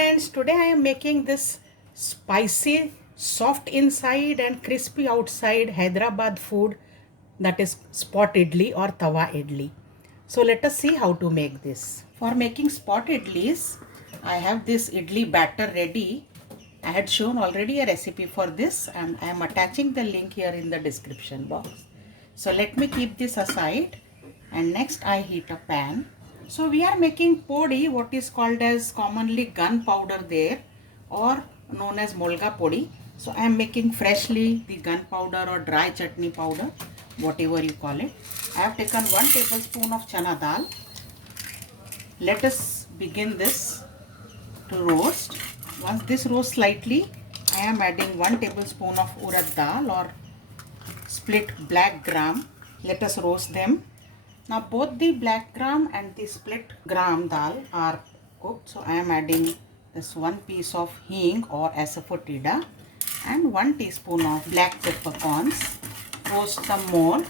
friends, today I am making this spicy, soft inside and crispy outside Hyderabad food, that is spot idli or tawa idli. So let us see how to make this. For making spot idlis, I have this idli batter ready. I had shown already a recipe for this and I am attaching the link here in the description box. So let me keep this aside, and next I heat a pan. So we are making podi, what is called as commonly gunpowder there, or known as molga podi. So I am making freshly the gunpowder or dry chutney powder, whatever you call it. I have taken 1 tablespoon of chana dal. Let us begin this to roast. Once this roasts slightly, I am adding 1 tablespoon of urad dal or split black gram. Let us roast them. Now both the black gram and the split gram dal are cooked. So I am adding this 1 piece of hing or asafoetida and 1 teaspoon of black peppercorns. Roast some more.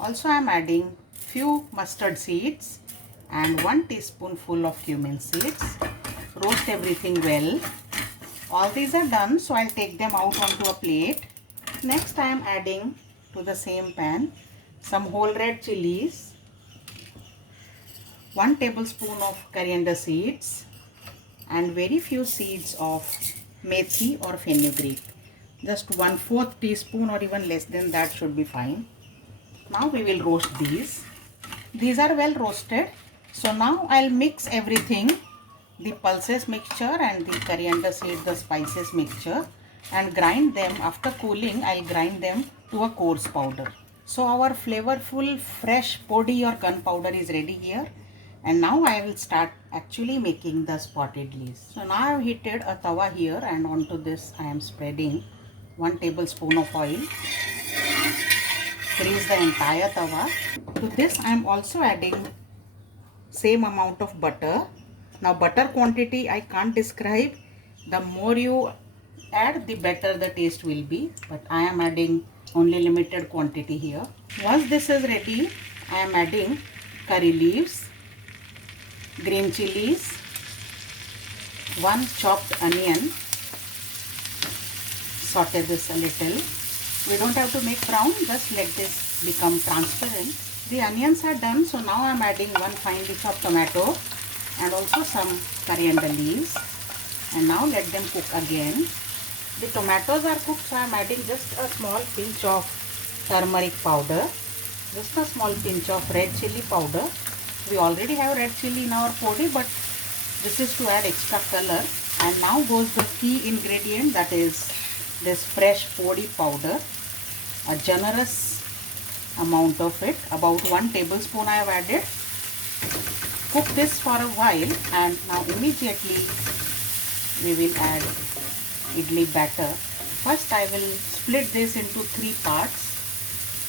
Also I am adding few mustard seeds and 1 teaspoonful of cumin seeds. Roast everything well. All these are done, so I'll take them out onto a plate. Next I am adding to the same pan some whole red chilies, 1 tablespoon of coriander seeds and very few seeds of methi or fenugreek. Just 1/4 teaspoon or even less than that should be fine. Now we will roast these. These are well roasted. So now I'll mix everything, the pulses mixture and the coriander seed, the spices mixture, and grind them. After cooling, I'll grind them to a coarse powder. So our flavorful fresh podi or gunpowder is ready here. And now I will start actually making the spot idlis. So now I have heated a tawa here, and onto this I am spreading 1 tablespoon of oil. Grease the entire tawa. To this I am also adding same amount of butter. Now butter quantity I can't describe. The more you add, the better the taste will be. But I am adding only limited quantity here. Once this is ready, I am adding curry leaves, green chilies, 1 chopped onion. Saute this a little. We don't have to make brown, just let this become transparent. The onions are done, so now I am adding 1 finely chopped tomato and also some coriander leaves. And now let them cook again. The tomatoes are cooked, so I am adding just a small pinch of turmeric powder, just a small pinch of red chili powder. We already have red chili in our podi, but this is to add extra color. And now goes the key ingredient, that is this fresh podi powder. A generous amount of it, about 1 tablespoon I have added. Cook this for a while, and now immediately we will add idli batter. First I will split this into 3 parts.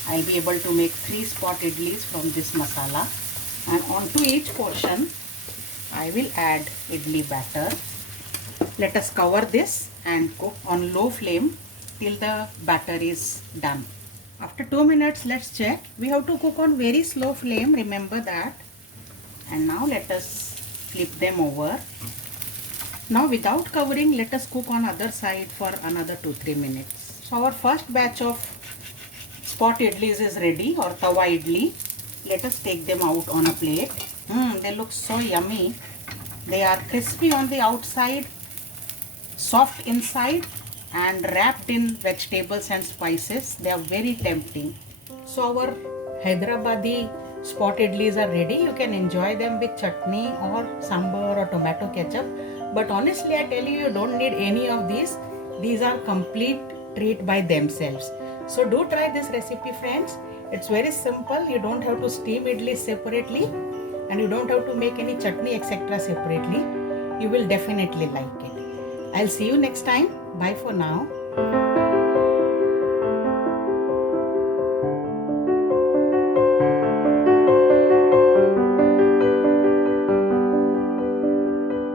I'll be able to make 3 spot idlis from this masala, and onto each portion I will add idli batter. Let us cover this and cook on low flame till the batter is done. After 2 minutes, let's check. We have to cook on very slow flame, remember that. And now let us flip them over. Now without covering, let us cook on other side for another 2-3 minutes. So our first batch of spot idlis is ready, or tawa idli. Let us take them out on a plate. They look so yummy. They are crispy on the outside, soft inside, and wrapped in vegetables and spices. They are very tempting. So our Hyderabadi spot idlis are ready. You can enjoy them with chutney or sambar or tomato ketchup. But honestly, I tell you, you don't need any of these. These are complete treat by themselves. So do try this recipe, friends. It's very simple. You don't have to steam idlis separately, and you don't have to make any chutney etc. separately. You will definitely like it. I'll see you next time. Bye for now.